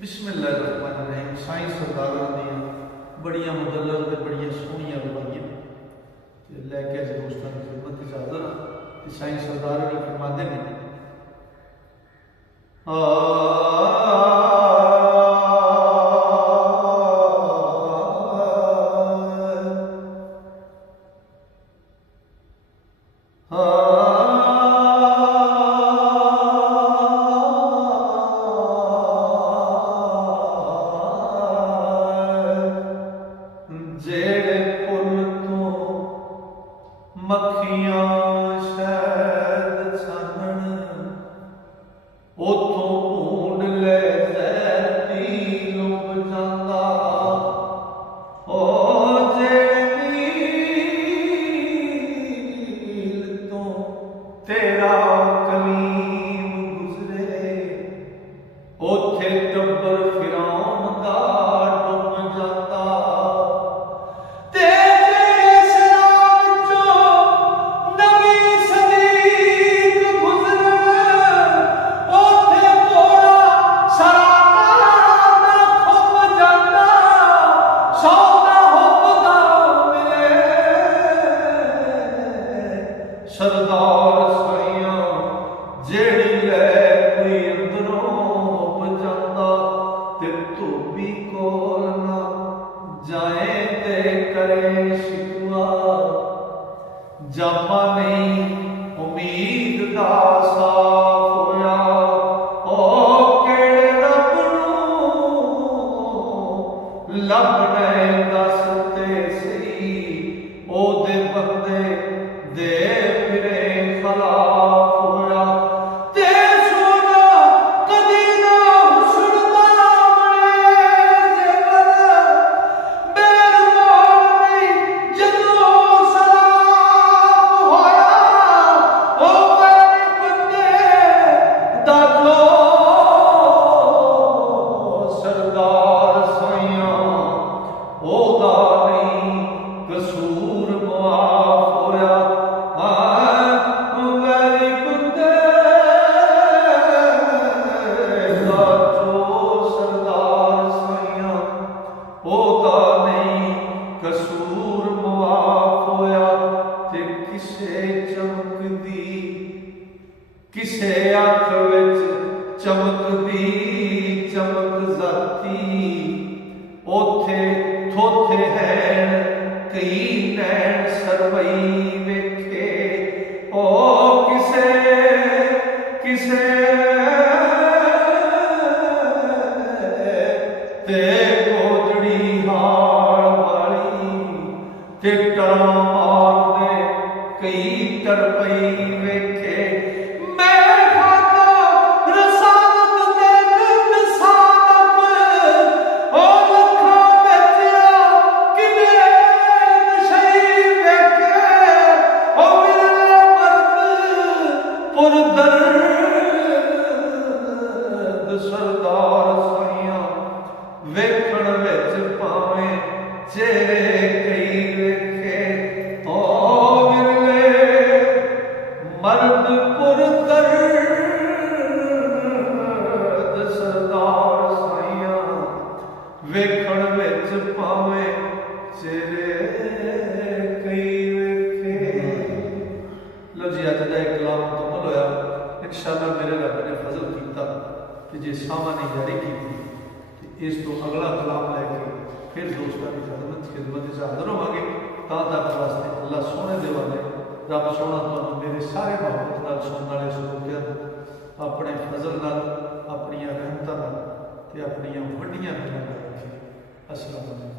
बिस्मिल्लाहिर्रहमानिर्रहीम। साईं सरदारां दी बड़ियां मुदल्लल ते बड़ियां सोहणियां रवाइयां ते लैके अज दोस्तां दी खिदमत च हाज़र हां। ते साईं सरदार होर फरमांदे ने जेड़े पुल तो मक्खियां शहद छानन उथों ढूंढ ले जैती लुभ जांदा। ओ जेड़ी मील तो तेरा कलीम गुजरे उथे टब्बर फिरौन दा डुब जांदा। सरदार साइयां जेड़ी लै कोई अंदरों उब जांदा ते धोबी कोल ना जाए ते करे शिकवा। जामा नहीं उम्मीद दा साफ होया ओ केड़े रब नूं लभने दस ते सही ओ दे बंदे दे फिरे खलाफ होया। ते सोना कदी ना हुस्न दा बने जेवर बेरमान नहीं जदों सराफ होया। ओ मेरे बंदे दा जो सरदार साइयां ओदा नहीं कसूर मुआफ होया। कसूर मुआफ होया ते किसे चमकदी किसे अख विच चमकदी चमक जाती। ओथे थोथे हैं कई नैन सरवई वेखे ओ किसे किसे ते गोदड़ी ते टरां मार दे कई तरपई वेखे। मैं खाता रसालत दे बिंद सादक ओ लखां बेचिया किने नशई वेखे। ओ मेरे मर्द पुरदर्द सरदार साइयां वेखण विच भावें चेहरे कई वेखे। ओ विरले मर्द पुरदर्द सरदार साइयां वेखण विच भावें चेहरे कई वेखे। लो जी अज दा कलाम मुकम्मल होया। इंशाअल्लाह मेरे रब ने फजल कीता कि जे सामा ने जारी की इस तो अगला कलाम लैके फिर दोस्तों की खिदमत हाजिर होवांगे। तक वास्ते अल्लाह सोने दे वाले रब सोना तुहानूं मेरे सारे मोहब्बत नाल सुनने वाले श्रोतियां अपने फजल नाल अपनियां रहमतां नाल ते अपनियां वड्डियां मेहरां नाल रखे। अस्सलाम वालेकुम।